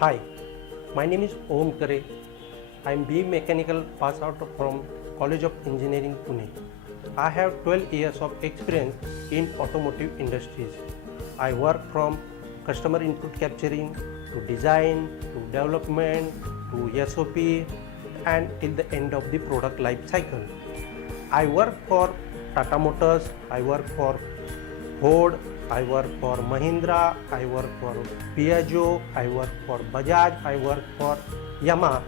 Hi, my name is Om Kare. I am B Mechanical pass out from College of Engineering Pune. I have 12 years of experience in automotive industries. I work from customer input capturing to design to development to SOP and till the end of the product life cycle. I work for Tata Motors, I work for Ford, I work for Mahindra, I work for Piaggio, I work for Bajaj, I work for Yamaha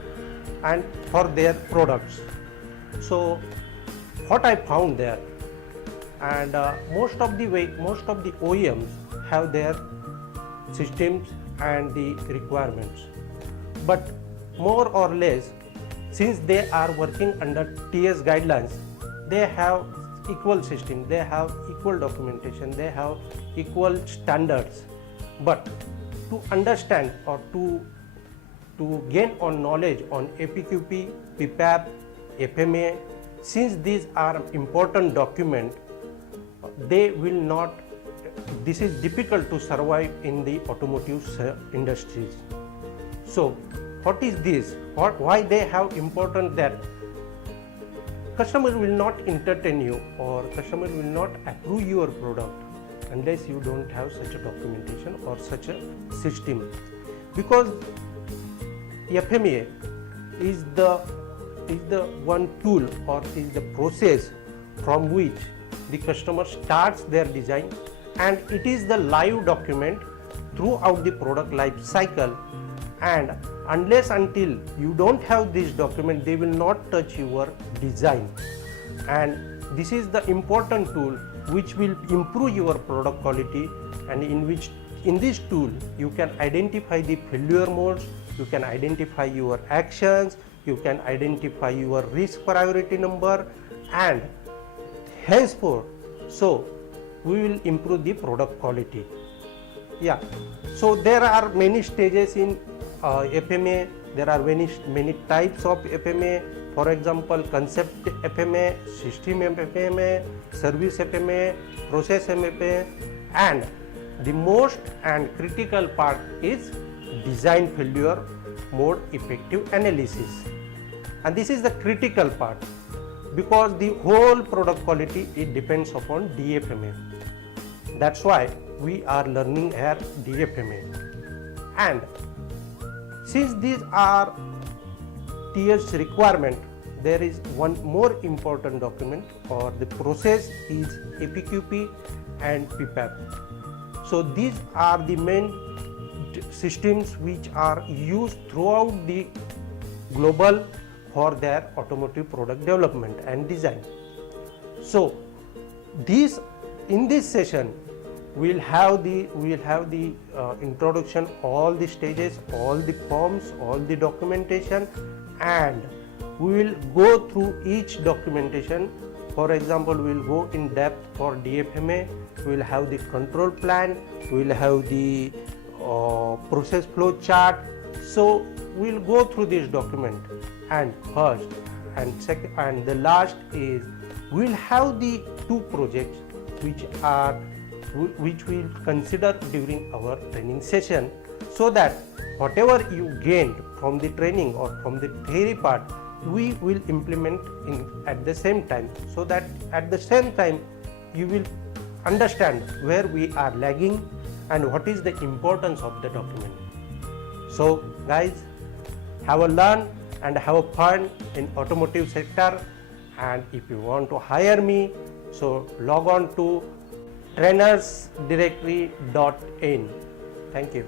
and for their products. So what I found there, and most of the OEMs have their systems and the requirements, but more or less, since they are working under TS guidelines, they have equal system, they have equal documentation, they have equal standards. But to understand or to gain on knowledge on APQP, PPAP, FMEA, since these are important documents, they will not, this is difficult to survive in the automotive industries. So what is this? Why they have important that customer will not entertain you or customer will not approve your product unless you don't have such a documentation or such a system, because FMEA is the one tool or is the process from which the customer starts their design, and it is the live document throughout the product life cycle, and unless until you don't have this document, they will not touch your design. And this is the important tool which will improve your product quality, and in this tool you can identify the failure modes, you can identify your actions, you can identify your risk priority number, and henceforth so we will improve the product quality. Yeah, so there are many stages in FMEA. There are many types of FMEA. For example, concept FMEA, system FMEA, service FMEA, process FMEA, and the most and critical part is design failure mode effective analysis. And this is the critical part, because the whole product quality, it depends upon DFMEA. That's why we are learning here DFMEA. And since these are TS requirement, there is one more important document or the process is APQP and PPAP. So these are the main systems which are used throughout the global for their automotive product development and design. So in this session we'll have the introduction, all the stages, all the forms, all the documentation, and we will go through each documentation. For example, we will go in depth for DFMA, we will have the control plan, we will have the process flow chart. So we will go through this document, and first and second and the last is we will have the two projects which we will consider during our training session, so that whatever you gained from the training or from the theory part, we will implement at the same time, so that at the same time you will understand where we are lagging and what is the importance of the document. So guys, have a learn and have a fun in automotive sector, and if you want to hire me, so log on to trainersdirectory.in. Thank you.